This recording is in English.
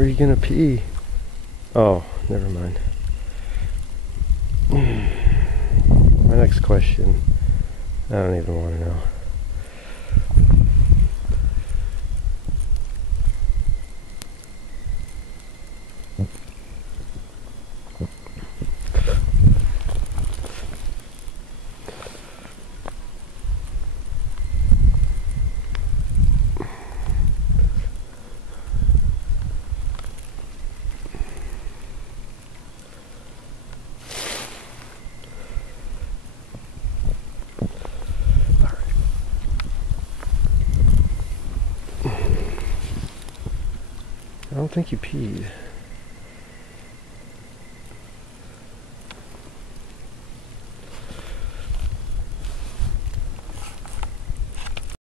Where are you gonna pee? Oh, never mind. My next question, I don't even want to know. I don't think you peed.